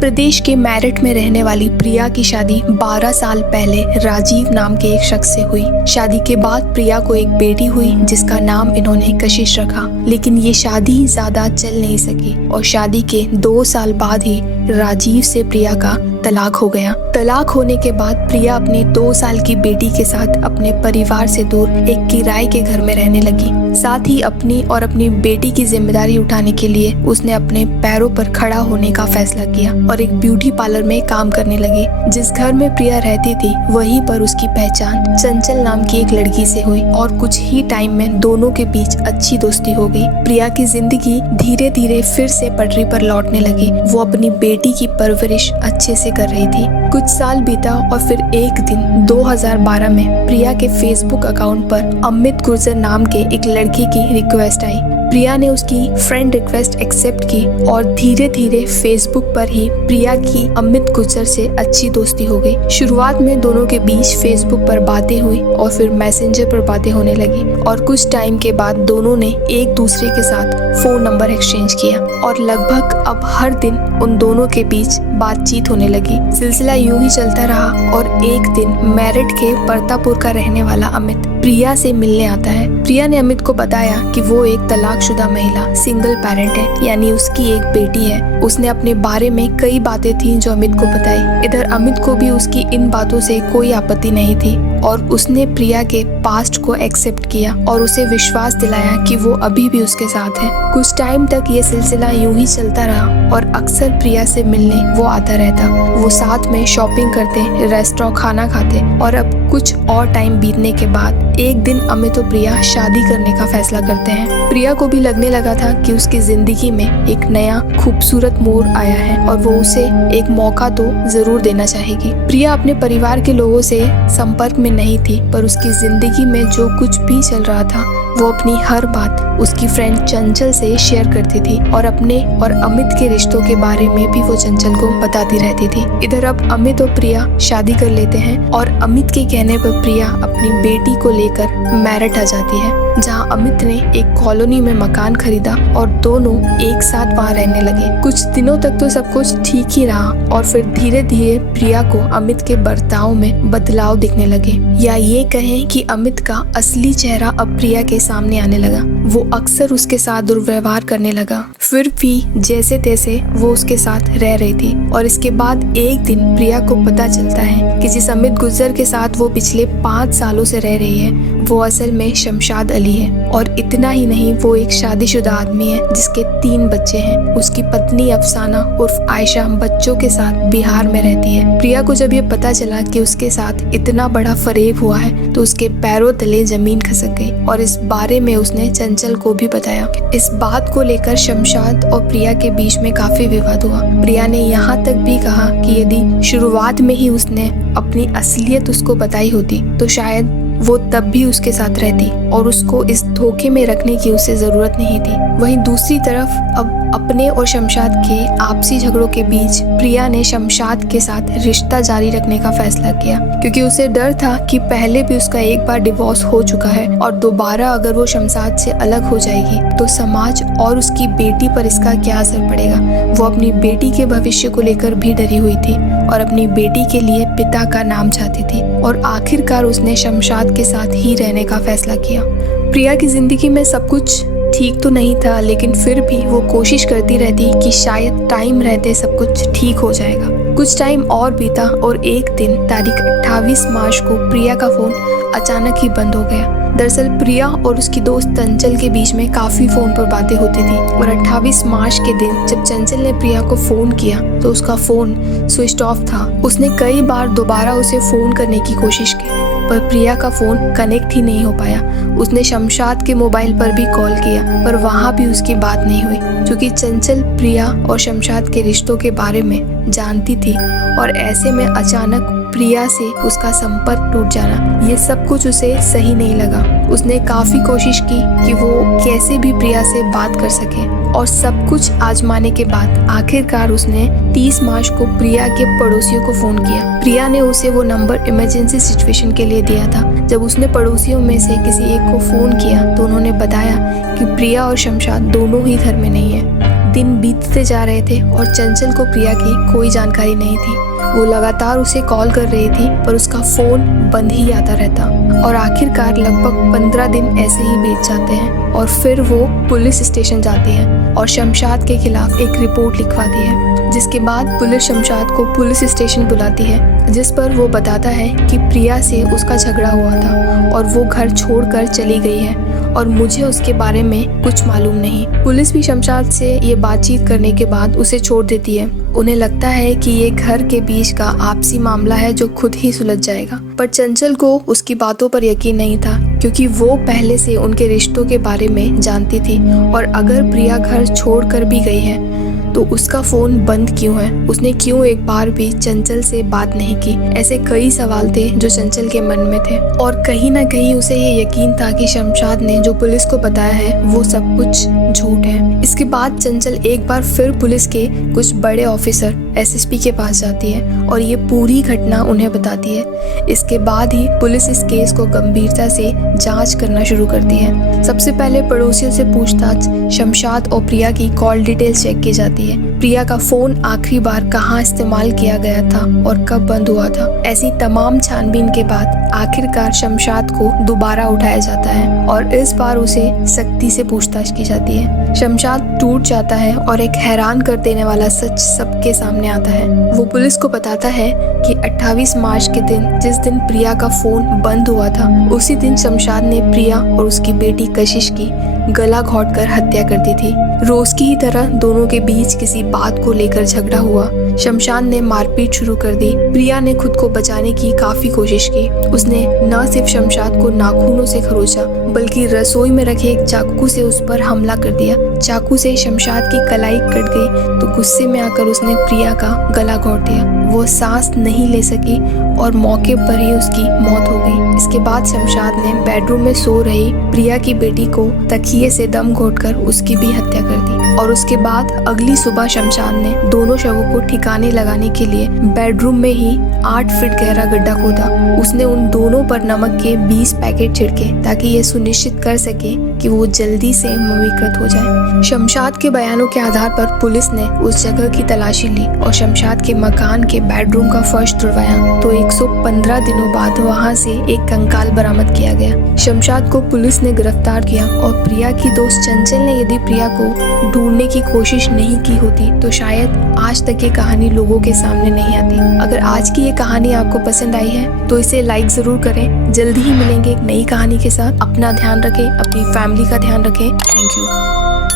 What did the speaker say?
प्रदेश के मेरठ में रहने वाली प्रिया की शादी 12 साल पहले राजीव नाम के एक शख्स से हुई। शादी के बाद प्रिया को एक बेटी हुई जिसका नाम इन्होंने कशिश रखा, लेकिन ये शादी ज्यादा चल नहीं सकी और शादी के 2 साल बाद ही राजीव से प्रिया का तलाक हो गया। तलाक होने के बाद प्रिया अपनी 2 साल की बेटी के साथ अपने परिवार से दूर एक किराए के घर में रहने लगी। साथ ही अपनी और अपनी बेटी की जिम्मेदारी उठाने के लिए उसने अपने पैरों पर खड़ा होने का फैसला किया और एक ब्यूटी पार्लर में काम करने लगी। जिस घर में प्रिया रहती थी वहीं पर उसकी पहचान चंचल नाम की एक लड़की से हुई और कुछ ही टाइम में दोनों के बीच अच्छी दोस्ती हो गई। प्रिया की जिंदगी धीरे धीरे फिर से पटरी पर लौटने लगी। वो अपनी बेटी की परवरिश अच्छे से कर रही थी। कुछ साल बीता और फिर एक दिन 2012 में प्रिया के फेसबुक अकाउंट पर अमित गुर्जर नाम के एक लड़के की रिक्वेस्ट आई। प्रिया ने उसकी फ्रेंड रिक्वेस्ट एक्सेप्ट की और धीरे धीरे फेसबुक पर ही प्रिया की अमित गुर्जर से अच्छी दोस्ती हो गई। शुरुआत में दोनों के बीच फेसबुक पर बातें हुई और फिर मैसेंजर पर बातें होने लगी और कुछ टाइम के बाद दोनों ने एक दूसरे के साथ फोन नंबर एक्सचेंज किया और लगभग अब हर दिन उन दोनों के बीच बातचीत होने लगी। सिलसिला यूं ही चलता रहा और एक दिन मेरठ के परतापुर का रहने वाला अमित प्रिया से मिलने आता है। प्रिया ने अमित को बताया कि वो एक तलाकशुदा महिला सिंगल पेरेंट है, यानी उसकी एक बेटी है। उसने अपने बारे में कई बातें थी जो अमित को बताई। इधर अमित को भी उसकी इन बातों से कोई आपत्ति नहीं थी और उसने प्रिया के पास्ट को एक्सेप्ट किया और उसे विश्वास दिलाया कि वो अभी भी उसके साथ है। कुछ टाइम तक ये सिलसिला यूं ही चलता रहा और अक्सर प्रिया से मिलने वो आता रहता। वो साथ में शॉपिंग करते, रेस्टोरेंट खाना खाते और अब कुछ और टाइम बीतने के बाद एक दिन अमित और प्रिया शादी करने का फैसला करते हैं। प्रिया को भी लगने लगा था कि उसकी जिंदगी में एक नया खूबसूरत मोड़ आया है और वो उसे एक मौका तो जरूर देना चाहेगी। प्रिया अपने परिवार के लोगों से संपर्क में नहीं थी, पर उसकी जिंदगी में जो कुछ भी चल रहा था वो अपनी हर बात उसकी फ्रेंड चंचल से शेयर करती थी और अपने और अमित के रिश्तों के बारे में भी वो चंचल को बताती रहती थी। इधर अब अमित और प्रिया शादी कर लेते हैं और अमित के कहने पर प्रिया अपनी बेटी को लेकर मेरठ आ जाती है, जहां अमित ने एक कॉलोनी में मकान खरीदा और दोनों एक साथ वहां रहने लगे। कुछ दिनों तक तो सब कुछ ठीक ही रहा और फिर धीरे धीरे प्रिया को अमित के बर्ताव में बदलाव दिखने लगे, या ये कहें कि अमित का असली चेहरा अब प्रिया के सामने आने लगा। वो अक्सर उसके साथ दुर्व्यवहार करने लगा, फिर भी जैसे तैसे वो उसके साथ रह रही थी। और इसके बाद एक दिन प्रिया को पता चलता है कि जिस अमित गुर्जर के साथ वो पिछले 5 सालों से रह रही है वो असल में शमशाद अली है। और इतना ही नहीं, वो एक शादीशुदा आदमी है जिसके 3 बच्चे हैं। उसकी पत्नी अफसाना उर्फ आयशा बच्चों के साथ बिहार में रहती है। प्रिया को जब ये पता चला कि उसके साथ इतना बड़ा फरेब हुआ है तो उसके पैरों तले जमीन खसक गई और इस बारे में उसने चंचल को भी बताया। इस बात को लेकर शमशाद और प्रिया के बीच में काफी विवाद हुआ। प्रिया ने यहाँ तक भी कहा कि यदि शुरुआत में ही उसने अपनी असलियत उसको बताई होती तो शायद वो तब भी उसके साथ रहती और उसको इस धोखे में रखने की उसे जरूरत नहीं थी। वहीं दूसरी तरफ अब अपने और शमशाद के आपसी झगड़ों के बीच प्रिया ने शमशाद के साथ रिश्ता जारी रखने का फैसला किया, क्योंकि उसे डर था कि पहले भी उसका एक बार डिवोर्स हो चुका है और दोबारा अगर वो शमशाद से अलग हो जाएगी तो समाज और उसकी बेटी पर इसका क्या असर पड़ेगा। वो अपनी बेटी के भविष्य को लेकर भी डरी हुई थी और अपनी बेटी के लिए पिता का नाम चाहती थी और आखिरकार उसने शमशाद के साथ ही रहने का फैसला किया। प्रिया की जिंदगी में सब कुछ ठीक तो नहीं था, लेकिन फिर भी वो कोशिश करती रहती कि शायद टाइम रहते सब कुछ ठीक हो जाएगा। कुछ टाइम और बीता और एक दिन तारीख 28 मार्च को प्रिया का फोन अचानक ही बंद हो गया। दरअसल प्रिया और उसकी दोस्त चंचल के बीच में काफी फोन पर बातें होती थी और 28 मार्च के दिन जब चंचल ने प्रिया को फोन किया तो उसका फोन स्विच ऑफ था। उसने कई बार दोबारा उसे फोन करने की कोशिश की पर प्रिया का फोन कनेक्ट ही नहीं हो पाया। उसने शमशाद के मोबाइल पर भी कॉल किया पर वहाँ भी उसकी बात नहीं हुई, क्योंकि चंचल प्रिया और शमशाद के रिश्तों के बारे में जानती थी और ऐसे में अचानक प्रिया से उसका संपर्क टूट जाना ये सब कुछ उसे सही नहीं लगा। उसने काफी कोशिश की कि वो कैसे भी प्रिया से बात कर सके और सब कुछ आजमाने के बाद आखिरकार उसने 30 मार्च को प्रिया के पड़ोसियों को फोन किया। प्रिया ने उसे वो नंबर इमरजेंसी सिचुएशन के लिए दिया था। जब उसने पड़ोसियों में से किसी एक को फोन किया तो उन्होंने बताया कि प्रिया और शमशाद दोनों ही घर में नहीं है। दिन बीतते जा रहे थे और चंचल को प्रिया की कोई जानकारी नहीं थी। वो लगातार उसे कॉल कर रही थी पर उसका फोन बंद ही आता रहता और आखिरकार लगभग 15 दिन ऐसे ही बीत जाते हैं और फिर वो पुलिस स्टेशन जाती है और शमशाद के खिलाफ एक रिपोर्ट लिखवाती है, जिसके बाद पुलिस शमशाद को पुलिस स्टेशन बुलाती है, जिस पर वो बताता है कि प्रिया से उसका झगड़ा हुआ था और वो घर छोड़कर चली गई है और मुझे उसके बारे में कुछ मालूम नहीं। पुलिस भी शमशाद से ये बातचीत करने के बाद उसे छोड़ देती है। उन्हें लगता है कि ये घर के बीच का आपसी मामला है जो खुद ही सुलझ जाएगा, पर चंचल को उसकी बातों पर यकीन नहीं था क्योंकि वो पहले से उनके रिश्तों के बारे में जानती थी और अगर प्रिया घर छोड़कर भी गई है तो उसका फोन बंद क्यों है, उसने क्यों एक बार भी चंचल से बात नहीं की। ऐसे कई सवाल थे जो चंचल के मन में थे और कहीं ना कहीं उसे ये यकीन था कि शमशाद ने जो पुलिस को बताया है वो सब कुछ झूठ है। इसके बाद चंचल एक बार फिर पुलिस के कुछ बड़े ऑफिसर एसएसपी के पास जाती है और ये पूरी घटना उन्हें बताती है। इसके बाद ही पुलिस इस केस को गंभीरता से जांच करना शुरू करती है। सबसे पहले पड़ोसियों से पूछताछ, शमशाद और प्रिया की कॉल डिटेल चेक की जाती है। प्रिया का फोन आखिरी बार कहाँ इस्तेमाल किया गया था और कब बंद हुआ था। ऐसी तमाम छानबीन के बाद आखिरकार शमशाद को दोबारा उठाया जाता है और इस बार उसे सख्ती से पूछताछ की जाती है। शमशाद टूट जाता है और एक हैरान कर देने वाला सच सबके सामने आता है। वो पुलिस को बताता है कि 28 मार्च के दिन, जिस दिन प्रिया का फोन बंद हुआ था, उसी दिन शमशाद ने प्रिया और उसकी बेटी कशिश की गला घोंटकर हत्या कर दी थी। रोज की ही तरह दोनों के बीच किसी बात को लेकर झगड़ा हुआ। शमशाद ने मारपीट शुरू कर दी। प्रिया ने खुद को बचाने की काफी कोशिश की। उसने न सिर्फ शमशाद को नाखूनों से खरोचा बल्कि रसोई में रखे एक चाकू से उस पर हमला कर दिया। चाकू से शमशाद की कलाई कट गई तो गुस्से में आकर उसने प्रिया का गला घोंट दिया। वो सांस नहीं ले सकी और मौके पर ही उसकी मौत हो गई। इसके बाद शमशाद ने बेडरूम में सो रही प्रिया की बेटी को तकिए से दम घोंटकर उसकी भी हत्या कर दी और उसके बाद अगली सुबह शमशाद ने दोनों शवों को ठिकाने लगाने के लिए बेडरूम में ही 8 फीट गहरा गड्ढा खोदा। उसने उन दोनों पर नमक के 20 पैकेट छिड़के ताकि ये सुनिश्चित कर सके कि वो जल्दी से ममीकृत हो जाए। शमशाद के बयानों के आधार पर पुलिस ने उस जगह की तलाशी ली और शमशाद के मकान के बेडरूम का फर्श तुड़वाया तो 115 दिनों बाद वहां से एक कंकाल बरामद किया गया। शमशाद को पुलिस ने गिरफ्तार किया और प्रिया की दोस्त चंचल ने यदि प्रिया को ढूंढने की कोशिश नहीं की होती तो शायद आज तक ये कहानी लोगों के सामने नहीं आती। अगर आज की ये कहानी आपको पसंद आई है तो इसे लाइक जरूर करें। जल्दी ही मिलेंगे एक नई कहानी के साथ। अपना ध्यान रखें, अपनी फैमिली का ध्यान रखें। Thank you.